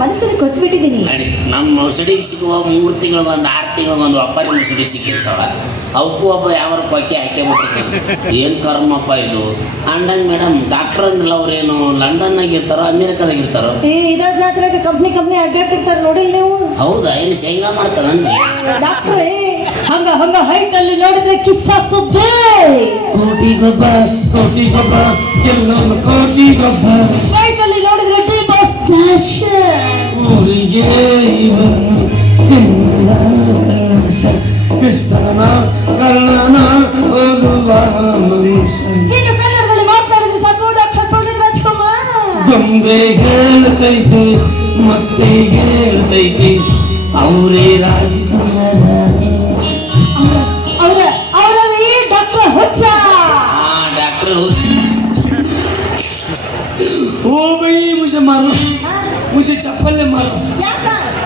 ಮನಸ್ಸಲ್ಲಿ ಕೊಟ್ಬಿಟ್ಟಿದ್ದೀನಿ. ನಮ್ಮ ಮೊಸಡಿಗೆ ಸಿಗುವ 3 ತಿಂಗಳು ಬಂದು 6 ತಿಂಗಳು ಬಂದು ಅಪ್ಪರಿ ಮೊಸಡಿ ಸಿಕ್ಕಿರ್ತಾವ. ಅವಕ್ಕೂ ಒಬ್ಬ ಯಾವ ಕೊಕ್ಕೆ ಹಾಕೇ ಬಿಟ್ಟಿರ್ತಾನೆ. ಏನು ಕರ್ಮಪ್ಪ ಇದು ಅಂದಂಗೆ ಮೇಡಮ್. ಡಾಕ್ಟರ್ ಅಂದ್ರಲ್ಲ ಅವ್ರೇನು ಲಂಡನ್ನಾಗ ಇರ್ತಾರೋ ಅಮೇರಿಕಾದಾಗ ಇರ್ತಾರೋ? ಇದ ಜಾತ್ರೆಗೆ ಕಂಪ್ನಿ ಅಡ್ಡಾಡ್ತಿರ್ತಾರೆ ನೋಡಿಲ್ಲ ನೀವು? ಹೌದಾ? ಏನು ಶೇಂಗಾ ಮಾಡ್ತಾರ ಡಾಕ್ಟ್ರೇ? ಹಂಗ ಹೈಟ್ ಅಲ್ಲಿ ನೋಡಿದ್ರೆ ಕಿಚ್ಚ ಸುದ್ದಿ. ಕೋಟಿ ಗೊಬ್ಬ ಎಲ್ಲವೂ ಕೋಟಿ ಗೊಬ್ಬ. ಹೈಟ್ ಅಲ್ಲಿ ನೋಡಿದ್ರೆ ಡಿ ಬಾಸ್ ಡ್ಯಾಶ್. ಊರಿಗೆ ಇವನು ಚಿನ್ನ ಕೃಷ್ಣನ ಕರ್ಣನ ಓದುವ ಮನುಷ್ಯ. ಇನ್ನು ಕನ್ನಡದಲ್ಲಿ ಮಾತಾಡಿದ್ರೆ ಸಾಕು ಡಾಕ್ಟರ್ ಪಂಡಿತ್ ರಾಜ್ಕುಮಾರ್. ಗೊಂಬೆ ಹೇಳ್ತೈತೆ ಮತ್ತೆ ಹೇಳ್ತೈತೆ ಅವರೇ ರಾಜಕುಮಾರ. ಅವರೇ ಡಾಕ್ಟರ್ ಹುಚ್ಚ. ಡಾಕ್ಟರ್ ओ भाई मुझे मारो, मुझे चप्पल ले मारो.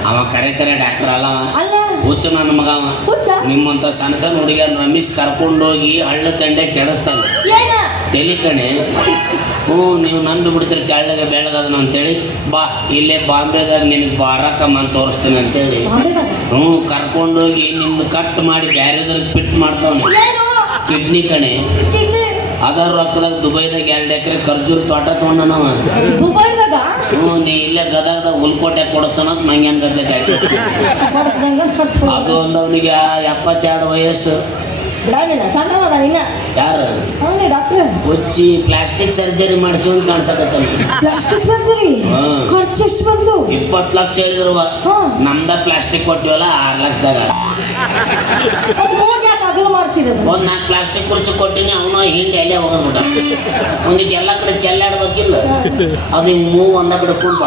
ಅವ ಕರೆ ಡಾಕ್ಟರ್ ಅಲ್ಲ ಹುಚ್ಚ ನನ್ನ ಮಗ. ಹುಚ್ಚ ನಿಮ್ಮಂತ ಸಣ್ಣ ಹುಡುಗಿಯರ್ ರಮೇಶ್ ಕರ್ಕೊಂಡೋಗಿ ಹಳ್ಳ ತಂಡೆ ಕೆಡಿಸ್ತಾನೆ ತಲೆ ಕಣೆ. ನೀವು ನಂಬಿ ಬಿಡ್ತೀರಿ ತೆಳ್ಳಗೆ ಬೆಳಗದನ ಅಂತೇಳಿ. ಬಾ ಇಲ್ಲೇ ಬಾಂಬೆದಾಗ ನಿನಗೆ ಬಾರಕಮ್ಮ ಅಂತ ತೋರಿಸ್ತೀನಿ ಅಂತೇಳಿ ಕರ್ಕೊಂಡೋಗಿ ನಿಮ್ದು ಕಟ್ ಮಾಡಿ ಬ್ಯಾರೆದ್ರಿಗೆ ಫಿಟ್ ಮಾಡ್ತಾವನೆ. ಕಿಡ್ನಿ ಕಣೆ. ಅದರ ರೊಕ್ಕದಾಗ ದುಬೈದಾಗ 2 ಎಕರೆ ಖರ್ಜೂರ್ ತೋಟ ತೊಗೊಂಡ ನಾವ. ನೀ ಇಲ್ಲೇ ಗದಗದಾಗ ಹುಲ್ಕೋಟೆ ಕೊಡಿಸ್ತಾನ ಮಂಗ್ಯಾನ್ ಗದ್ಲೆ ಕಾಯ್ತು. ಅದು ಒಂದು ಅವನಿಗೆ 72 ವಯಸ್ಸು. ಯಾರು ಹುಚ್ಚಿ ಪ್ಲಾಸ್ಟಿಕ್ ಸರ್ಜರಿ ಮಾಡಿಸಿ ಅಂತ ಕಾಣಿಸಕತ್ತಾನ. ಪ್ಲಾಸ್ಟಿಕ್ ಸರ್ಜರಿ ಖರ್ಚು ಎಷ್ಟು ಬಂತು? 20 ಲಕ್ಷ ಹೇಳಿರುವ. ನಮ್ದ ಪ್ಲಾಸ್ಟಿಕ್ ಕೊಟ್ಟಿವಲ್ಲ 6 ಲಕ್ಷದಾಗ. ಒಂದ್ 4 ಪ್ಲಾಸ್ಟಿಕ್ ಕುರ್ಚಿ ಕೊಟ್ಟಿನಿ. ಅವನು ಹಿಂಡಿ ಅಲ್ಲೇ ಹೋಗೋದ್ಬಿಟ್ಟ. ಒಂದಿಟ್ಟು ಎಲ್ಲ ಕಡೆ ಚೆಲ್ಲಾಡ್ಬೇಕಿಲ್ಲ. ಅದು ಮೂವ್ ಒಂದ ಕಡೆ ಕುಂತ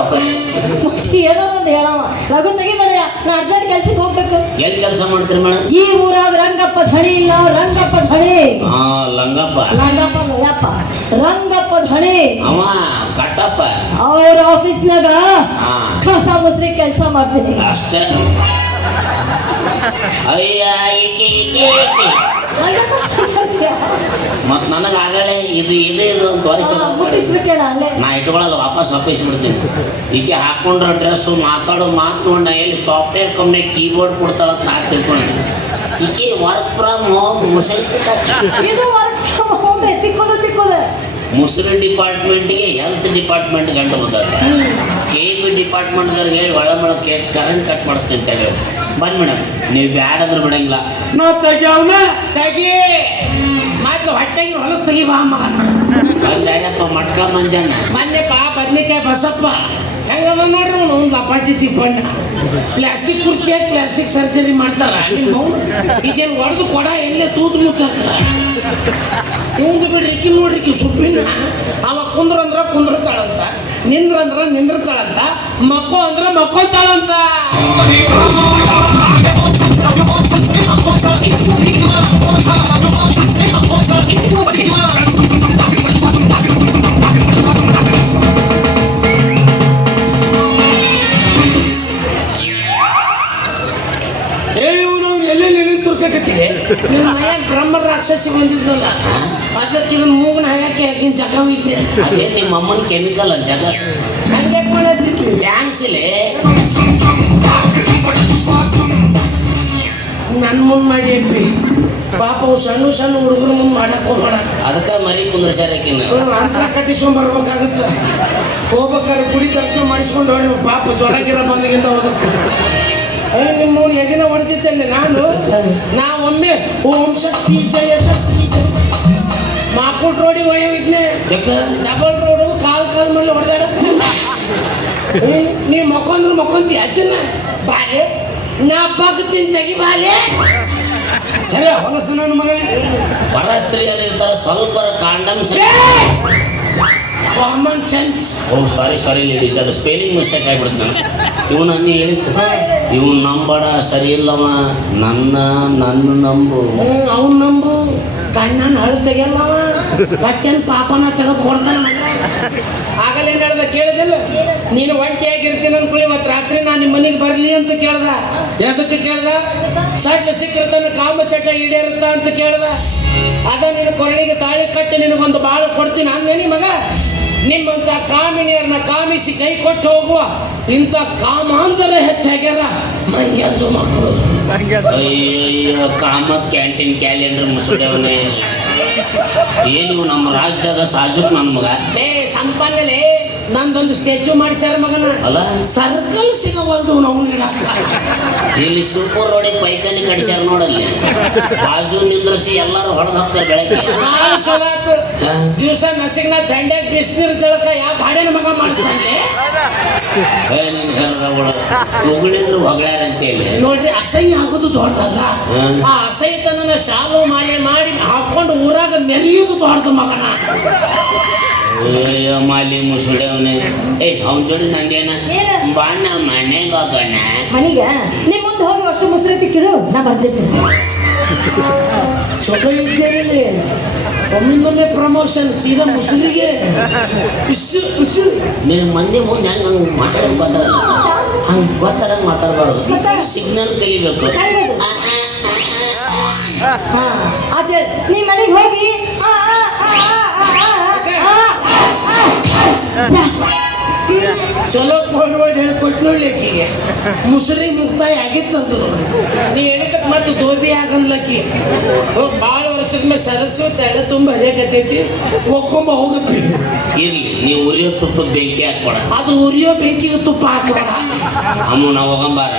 ಏನೋ ಒಂದು ಹೇಳವ ಲಗುನ್ ತೆಗಿ ಬರಯ್ಯ, ನಾ ಅರ್ಜೆಂಟ್ ಕೆಲ್ಸಕ್ಕೆ ಹೋಗ್ಬೇಕು. ಎಲ್ಲಿ ಕೆಲಸ ಮಾಡ್ತೀರಿ ಮೇಡಮ್? ಈ ಊರಾಗ ರಂಗಪ್ಪ ಧಣಿ ಇಲ್ಲ. ರಂಗಪ್ಪ ಧಣಿ ಲಂಗಪ್ಪ ಯಪ್ಪ ರಂಗಪ್ಪ ಧಣಿ ಅವ ಕಟ್ಟಪ್ಪ. ಅವ್ರ ಆಫೀಸ್ನಾಗ ಕಸ ಮುಸ್ರಿ ಕೆಲಸ ಮಾಡ್ತೀನಿ ಅಷ್ಟೇ. ಅಯ್ಯ ಮತ್ ನನಗೆ ಆಗಲೇ ಇದು ಅಂತ ಮುಟ್ಟಿಸ್ಬಿಟ್ಟೇನ ಅಲ್ಲೇ. ನಾ ಇಟ್ಕೊಳಲ್ಲ, ವಾಪಸ್ ಬಿಡ್ತೀನಿ. ಈಕೆ ಹಾಕೊಂಡ್ರ ಡ್ರೆಸ್ಸು ಮಾತಾಡೋ ಮಾತು ನೋಡ ಎಲ್ಲಿ ಸಾಫ್ಟ್ವೇರ್ ಕಂಪ್ನಿ ಕೀಬೋರ್ಡ್ ಕೊಡ್ತಾಳಂತ ನಾ ತಿಳ್ಕೊಂಡೆ. ಈಕೆ ವರ್ಕ್ ಫ್ರಮ್ ಹೋಮ್ ಮುಸರಿ ಮುಸರಿ ಡಿಪಾರ್ಟ್ಮೆಂಟ್ಗೆ ಹೆಲ್ತ್ ಡಿಪಾರ್ಟ್ಮೆಂಟ್ ಗಂಟು ಬಂದದ. KB ಡಿಪಾರ್ಟ್ಮೆಂಟ್ದವ್ರಿಗೆ ಹೇಳಿ ಒಳ ಕರೆಂಟ್ ಕಟ್ ಮಾಡಿಸ್ತೀನಿ ಅಂತ ಹೇಳಿ. ಬನ್ನಿ ಮೇಡಮ್, ನೀವು ಬ್ಯಾಡಾದ್ರೂ ಬಿಡಂಗಿಲ್ಲ. ನಾ ತೆಗ್ಯಾವನ ಸಗಿ ಮಾತ್ರ ಹೊಟ್ಟೆಗೆ ಹೊಲಸು ತೆಗಿ ಬಾ ಮಗನ. ಹಂಗಾಗಪ್ಪ ಮಟ್ಕ ಮಂಜಣ್ಣ ಮೊನ್ನೆಪ್ಪ ಬದ್ನಿಕಾಯಿ ಬಸಪ್ಪ ಹೆಂಗದ ನೋಡ್ರಿ ಅವನು ಲಪಾಟಿ ತಿಪ್ಪಣ್ಣ. ಪ್ಲಾಸ್ಟಿಕ್ ಕುರ್ಚಿ ಪ್ಲಾಸ್ಟಿಕ್ ಸರ್ಜರಿ ಮಾಡ್ತಾರ. ಈಗೇನು ಹೊಡೆದು ಕೊಡ ಎಲ್ಲೇ ತೂತು ಮುಚ್ಚಾಕಲ್ಲ. ಇವಂದು ಬಿಡ್ರಿ ಈಕಿ ನೋಡ್ರಿ ಈಕಿ ಸುಪ್ಪಿನ. ಅವ ಕುಂದ್ರಂದ್ರ ಕುಂದ್ರತಾಳಂತ, ನಿಂದ್ರಂದ್ರ ನಿಂದ್ರತಾಳಂತ, ಮಕ್ಕೋ ಅಂದ್ರ ಮಕ್ಕೋತಾಳಂತ. ನಿನ್ನ ಮೈಯಾಗ ಬ್ರಹ್ಮ ರಾಕ್ಷಸಿ ಬಂದಿದ್ದಲ್ಲ, ಅದಕ್ಕೆ ಇದನ್ನ ಮೂಗನ ಹಾಕಿ ಹಾಕಿನ ಜಗ ಹೋಗಿದ್ದೆ. ಅದೇ ನಿಮ್ಮ ಅಮ್ಮನ ಕೆಮಿಕಲ್ ಜಗ ಹಂಗೆ ಮಾಡತ್ತಿದ್ವಿ. ಡ್ಯಾನ್ಸ್ ಇಲ್ಲೇ ನನ್ನ ಮುಂದೆ ಮಾಡಿ ಅಪ್ಪಿ ಪಾಪ ಸಣ್ಣ ಹುಡುಗರು ಮುಂದೆ ಮಾಡಕ್ ಹೋಗ್ಬೇಡ. ಅದಕ್ಕೆ ಮರಿ ಕುಂದ್ರಸಾರಕಿನ್ನ ಅಂತರ ಕಟ್ಟಿಸ್ಕೊಂಡ್ ಹೋಗ್ಬೇಕಾದ್ರೆ ಗುಡಿ ದರ್ಶನ ಮಾಡಿಸ್ಕೊಂಡು ನೋಡಿ ಪಾಪ ಜ್ವರಗಿರ ಬಂದಿಗಿಂತ ಹೋದಕ್ಕೆ ನಿಮ್ಮ ಎದಿನ ಹೊಡೆದಿತ್ತಲ್ಲಿ ನಾವೊಮ್ಮೆ ಓಂ ಶಕ್ತಿ ಜಯ ಶಕ್ತಿ ಜಯ ಮಾಕೋಟ್ ರೋಡಿಗೆ ಹೋಗಿದ್ನೆ. ಡಬಲ್ ರೋಡು ಕಾಲ್ ಮೇಲೆ ಹೊಡೆದಾಡ. ನೀವು ಮಕ್ಕೊಂತಿ ಅಚ್ಚನ್ನ ಬಾಲೆ ನಾ ಬಗ್ತೀನಿ ತೆಗಿ ಬಾಲೆ. ಸರಿ ಹೊಲಸ ನನ್ನ ಮಗನೇ. ಪರ ಸ್ತ್ರೀಯರು ಇರ್ತಾರೆ, ಸ್ವಲ್ಪ ಕಾಂಡಮ್ ಕಾಮನ್ ಸೆನ್ಸ್. ಸಾರಿ ಲೇಡೀಸ್, ಅದು ಸ್ಪೆಲ್ಲಿಂಗ್ ಮಿಸ್ಟೇಕ್ ಆಗಿಬಿಡುತ್ತೆ ನಾನು. ಇವನು ಅನ್ನಿ ಹೇಳಿತ್ತು, ಇವನು ನಂಬಡ ಸರಿ ಇಲ್ಲವ. ನನ್ನ ನಂಬು. ಅವ್ನು ನಂಬು. ಕಣ್ಣನ ಹಳು ತೆಗೆಯಲ್ಲವ, ಬಟ್ಟೆನ ಪಾಪನ ತೆಗೆದು ಕೊಡ್ತಾನ. ಆಗಲೇ ಹೇಳ್ದ ಕೇಳಿದಿಲ್ಲ, ನೀನು ಒಂಟಿಯಾಗಿರ್ತೀನಿ ಅನ್ಕೊಳ್ಳಿ, ಇವತ್ತು ರಾತ್ರಿ ನಾನು ನಿಮ್ಮ ಮನೆಗೆ ಬರಲಿ ಅಂತ ಕೇಳ್ದ. ಎದಕ್ಕೆ ಕೇಳ್ದ? ಸಡ್ಲ ಸಿಕ್ಕಿರ್ತಾನೆ ಕಾಮಚಟ ಈಡೇರುತ್ತ ಅಂತ ಕೇಳ್ದ. ಅದ ನಿನ್ನ ಕೊರಳಿಗೆ ತಾಳಿ ಕಟ್ಟಿ ನಿನಗೊಂದು ಬಾಳು ಕೊಡ್ತೀನಿ ಅಂದೇನಿ ಮಗ. ನಿಮ್ಮಂತ ಕಾಮಿನಿಯರನ್ನ ಕಾಮಿಸಿ ಕೈ ಕೊಟ್ಟು ಹೋಗುವ ಇಂಥ ಕಾಮಾಂತರ ಹೆಚ್ಚಾಗ್ಯಾರ ಮಂಗ್ಯಂದು ಮಕ್ಕಳು. ಅಯ್ಯಯ್ಯೋ ಕಾಮತ್ ಕ್ಯಾಂಟೀನ್ ಕ್ಯಾಲೆಂಡರ್ ಮುಸುಡವನೇ ಏನು ನಮ್ಮ ರಾಜ್ಯದಾಗ ಸಾಜುಕ್ ನನ್ನ ಮಗ ಸಂಪನ್ನಲ್ಲಿ ನಂದೊಂದು ಸ್ಟ್ಯಾಚ್ಯೂ ಮಾಡಿಸ್ಯಾರ ಮಗನ. ಅಲ್ಲ ಸರ್ಕಲ್ ಸಿಗವಲ್ದು ನಾವು ಇಡಾಕ. ಇಲ್ಲಿ ಸೂಪರ್ ರೋಡಿಗೆ ಪೈಕಲ್ಲಿ ಕಡಿಸ್ಯಾರ ನೋಡಲ್ಲಿ ಬಾಜು ನಿಂದ್ರಿಸಿ ಎಲ್ಲರೂ ಹೊಡೆದು ಹೋಗ್ತಾರೆ ಬೆಳಗ್ಗೆ. ಚಲೋ ಆತು. ದಿವಸ ನಸಿಗ್ನ ದಂಡ್ಯಾಗ ಬಿಸಿನೀರು ಜಳಕ ಯಾವ ಬಾಡಿನ ಮಗ ಮಾಡಿಸ್ತಾನೆ ನೀನು ಹೇಳ್ದ ಉಗುಳಿದ್ರು ಹೊಗಳಾರ ಅಂತ ಹೇಳಿ ನೋಡ್ರಿ. ಅಸಹ್ಯ ಆಗೋದು ದೊಡ್ಡದಲ್ಲ, ಆ ಅಸಹ್ಯತನ ಶಾಲು ಮಾಲೆ ಮಾಡಿ ಹಾಕೊಂಡು ಊರಾಗ ಮೆರೆಯೋದು ದೊಡ್ಡದು ಮಗನ. ಮಾಲಿ ಮುಸುಡವನೆ ಅವನ ಜೋಡಿ ನಂಗೇನ ಬಾಣ ಮನೆಗೆ ಹೋಗೋಣ. ಮನೀಗ ನಿಮ್ ಮುಂದೆ ಹೋಗಿ ಅಷ್ಟು ಮುಸ್ರತಿ ಕಿಡು ನಾ ಬರ್ತಿರ್ತೀನಿ. ಚೊಕ ಇದ್ದೇನೆ ಒಮ್ಮೊಮ್ಮೆ ಪ್ರಮೋಷನ್ ಸೀದಾ ಮುಸುಲಿಗೆ. ನಿನಗೆ ಮಂದಿ ಮುಂದೆ ಹೆಂಗೆ ಹಂಗೆ ಮಾತಾಡೋಕೆ ಗೊತ್ತಾಗಲ್ಲ, ಹಂಗೆ ಗೊತ್ತಾಗಂಗೆ ಮಾತಾಡಬಾರ್ದು. ಸಿಗ್ನಲ್ ಕಲಿಬೇಕು. ಅದೇ ನೀ ಮನೆಗೆ ಹೋಗಿ ಚಲೋ ಕೊಡ್ಬೋದು ಹೇಳ್ಕೊಟ್ಟು ನೋಡ್ಲಿಕ್ಕಿಗೆ ಮುಸುರಿ ಮುಕ್ತಾಯ ಆಗಿತ್ತದು. ನೀ ಹೇಳಿದಕ್ಕೆ ಮತ್ತೆ ದೋಬಿ ಆಗನ್ಲಕ್ಕಿ ಹೋಗಿ ಭಾಳ ವರ್ಷದ ಮೇಲೆ ಸರಸ್ವತಿ ಎಳ್ಳ ತುಂಬ ಹರಿಯಾಕತ್ತೈತಿ ಒಕ್ಕೊಂಬ ಹೋಗಪ್ಪಿ. ಇರ್ಲಿ ನೀವು ಉರಿಯೋ ತುಪ್ಪದ ಬೆಂಕಿ ಹಾಕ್ಕೊಡ. ಅದು ಉರಿಯೋ ಬೆಂಕಿಗೆ ತುಪ್ಪ ಹಾಕೋಣ. ಅಮ್ಮ ನಾವು ಹೋಗಂಬಾರ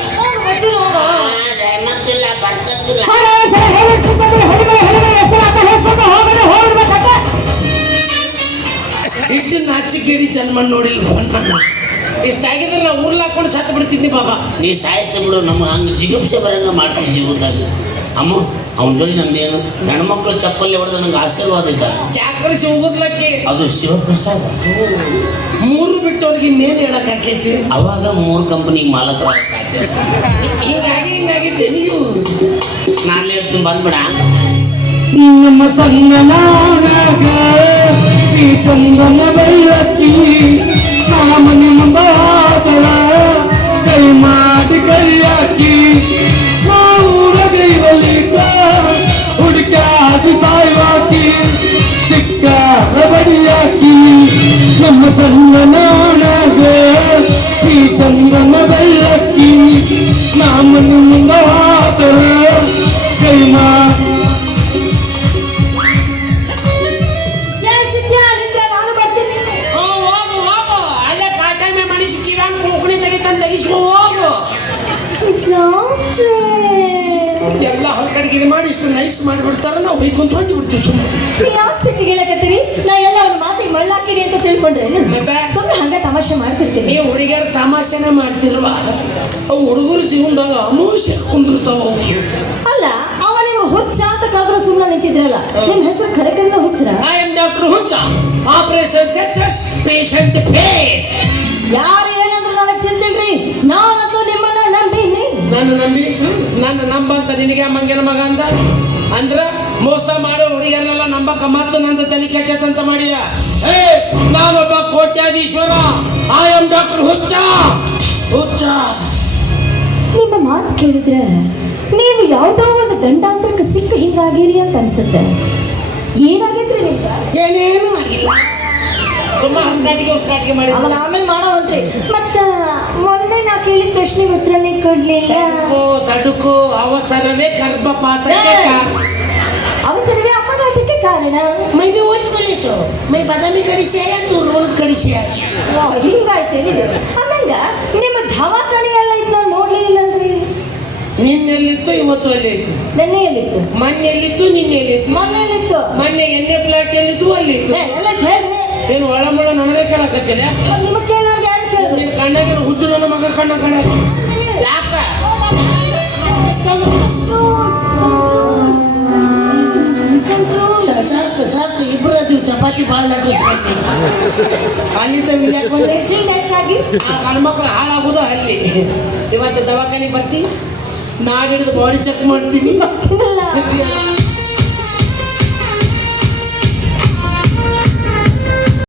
ಮತ್ತಿಲ್ಲ ಬರ್ಕತ್ತಿಲ್ಲ. ಹಿಟ್ಟಿನ ಹಚ್ಚಿಕೇಡಿ ಜನ್ಮ ನೋಡಿಲ್ಲ ಇಷ್ಟಾಗಿದ್ರೆ ನಾವು ಊರ್ಲ ಹಾಕೊಂಡು ಸತ್ತು ಬಿಡ್ತಿದ್ನಿ ಬಾಬಾ. ನೀ ಸಾಯಿಸ್ತೆ ಬಿಡು, ನಮ್ಗೆ ಹಂಗೆ ಜಿಗುಪ್ಸೆ ಬರಂಗ ಮಾಡ್ತೀನಿ ಜೀವನದಾಗ. ಅಮ್ಮ ಅವನ ಜೋಡಿ ನಮ್ದೇನು ಹೆಣ್ಮಕ್ಳು ಚಪ್ಪಲ್ಲಿ ಹೊಡೆದ ನಂಗೆ ಆಶೀರ್ವಾದ ಇದ್ದ ಕ್ಯಾಕರಿಸಿ ಹೋಗೋದ್ಲಕ್ಕೆ ಅದು ಶಿವಪ್ರಸಾದ. 3 ಬಿಟ್ಟವ್ರಿಗೆ ಇನ್ನೇನು ಹೇಳಕ್ ಹಾಕೈತಿ. ಅವಾಗ 3 ಕಂಪನಿಗೆ ಮಾಲಕರ ಸಾಧ್ಯ. ಹಿಂಗಾಗಿದ್ದೆ ನೀವು. ನಾನು ಹೇಳ್ತೀನಿ ಬಂದ್ಬಿಡ. ನಮ್ಮ ಸಂಗನಾಗ ಈ ಚಂದನ ಬೆಳಕಿ ಸಾಮನಿ ಮುಂದಾತಳ ಕೈ ಮಾಡಿ ಕೈ ಹಾಕಿ ಊರ ದೈವಲಿಕ ಹುಡುಕಾದಿ ಸಾಯ್ವಾಕಿ ಸಿಕ್ಕ ಬಡಿಯಾಕಿ ನಮ್ಮ ಸಂಗನಾಗ ಈ ಚಂದನ ಬೆಳಕಿ ನಾಮನಿ ಮುಂದಾತಳ ಕೈ ಮಾಡಿ ಎಲ್ಲ ಹಲ್ಕಡ್ಗಿರಿ ಮಾಡಿ ಇಷ್ಟು ನೈಸ್ ಮಾಡಿಬಿಡ್ತಾರ. ನಾವು ಹೊಯ್ಕೊಂತ ಹೊಂಟಿ ಬಿಡ್ತೀವಿ ಸುಮ್ಮನೆ. ಯಾಕೆ ಸಿಟ್ಟಿಗೆ ಹೇಳಕತ್ತೀರಿ? ನಾ ಎಲ್ಲ ಅವ್ನ ಮಾತಿಗೆ ಮಳ್ಳಾಕಿರಿ ಅಂತ ತಿಳ್ಕೊಂಡ್ರೆ ಸುಮ್ಮನೆ ಹಂಗ ತಮಾಷೆ ಮಾಡ್ತಿರ್ತೀನಿ. ನೀವು ಹುಡುಗಿಯರ ತಮಾಷೆನ ಮಾಡ್ತಿರುವ ಅವು ಹುಡುಗರು ಜೀವನದಾಗ ಅಮೋಷ ಕುಂದಿರ್ತಾವ. ಅಲ್ಲ ಅವ ನೀವು ಹುಚ್ಚ ಅಂತ ಕರೆದ್ರು ಸುಮ್ಮನೆ ನಿಂತಿದ್ರಲ್ಲ, ನಿಮ್ ಹೆಸರು ಕರೆಕಲ್ಲ ಹುಚ್ಚರ? ಐ ಆಮ್ ಡಾಕ್ಟರ್ ಹುಚ್ಚ, ಆಪರೇಷನ್ ಸಕ್ಸಸ್, ಪೇಷಂಟ್ ಫೇಲ್. ಯಾರು ಏನಂದ್ರು ನನಗೆ ಚಿಂತಿಲ್ರಿ, ನಾನಂತೂ ನಿಮ್ಮನ್ನ ನಂಬಿನಿ. ನನ್ನ ನಂಬಂತ ನಿನಗೆ ಮಂಗನ ಮಗ ಅಂದ್ರ ಮೋಸ ಮಾಡೋ ಹುಡುಗಿಯರನ್ನೆಲ್ಲ ನಂಬಕ ಮತ್ತೆ ನಂದು ತಲೆ ಕೆಟ್ಟಂತ ಮಾಡಿಯ. ನಾನೊಬ್ಬ ಕೋಟ್ಯಾಧೀಶ್ವರ. ಐ ಆಮ್ ಡಾಕ್ಟರ್ ಹುಚ್ಚ. ನಿಮ್ಮ ಮಾತು ಕೇಳಿದ್ರೆ ನೀವು ಯಾವುದೋ ಒಂದು ಗಂಡಾಂತರಕ್ಕೆ ಸಿಕ್ಕ ಹಿಂಗಾಗಿರಿ ಅಂತ ಅನ್ಸುತ್ತೆ. ಏನಾಗೈತ್ರಿ ನಿಮ್ಗೆ? ಏನೇನು ಆಗಿಲ್ಲ, ಸುಮ್ಮ ಹಸ್ಕಾಟಿಗೆ ಮಾಡಿ ಅದನ್ನ ಆಮೇಲೆ ಮಾಡೋವಂತ್ರಿ. ಮತ್ತ ಮೊನ್ನೆ ನಾ ಕೇಳಿದ ಪ್ರಶ್ನೆಗೆ ಉತ್ತರನೇ ಕೊಡ್ಲಿಲ್ಲ. ತಡುಕು ಅವಸರವೇ ಗರ್ಭಪಾತ. ಅವಸರವೇ ಅಪಘಾತಕ್ಕೆ ಕಾರಣ. ಮೈ ಬಿ ಓಚ್ ಕಳಿಸು, ಮೈ ಬದಾಮಿ ಕಡಿಸಿ ತೂರ್ವಳದ್ ಕಡಿಸಿ. ಹಿಂಗಾಯ್ತೇನಿದೆ ಅಂದಂಗ ನಿಮ್ಮ ದವಾಖಾನೆ ಎಲ್ಲ ಇತ್ತು, ನಾನು ನೋಡ್ಲೇ ಇಲ್ಲಲ್ರಿ. ನಿನ್ನೆಲ್ಲಿತ್ತು ಇವತ್ತು ಅಲ್ಲಿ ಇತ್ತು. ನೆನ್ನೆ ಎಲ್ಲಿತ್ತು? ಮೊನ್ನೆ ಎಲ್ಲಿತ್ತು, ನಿನ್ನೆ ಎಲ್ಲಿತ್ತು? ಮೊನ್ನೆ ಎಲ್ಲಿತ್ತು? ಮೊನ್ನೆ ಎಣ್ಣೆ ಪ್ಲಾಟ್ ಎಲ್ಲಿತ್ತು ಅಲ್ಲಿತ್ತು. ಎಲ್ಲ ಹೇಳ್ರಿ. ಏನು ಒಳಮೊಳ ನನಗೆ ಕೇಳಕತ್ತಿಲ್ಲ. ನಿಮಗೆ ಕೇಳೋರ್ಗೆ ಯಾರು ಕೇಳಿದ್ರು? ನಿನ್ನ ಕಣ್ಣಾಗ ಹುಚ್ಚು ನನ್ನ ಮಗ ಕಣ್ಣ ಯಾಕ ಸಾಕು ಇಬ್ರು ಅದೀವಿ. ಚಪಾತಿ ಭಾಳ ಲಟ್ಟಿಸ್ಬೇಕು. ಅಲ್ಲಿದ್ದ ವಿಲ್ಯಾಕ್ ಬಂದೆ ಹೆಚ್ಚಾಗಿ ಆ ಗಂಡ್ಮಕ್ಳು ಹಾಳಾಗೋದು ಅಲ್ಲಿ. ಇವತ್ತು ದವಾಖಾನೆ ಬರ್ತೀನಿ, ನಾಡಿಡಿದು ಬಾಡಿ ಚೆಕ್ ಮಾಡ್ತೀನಿ.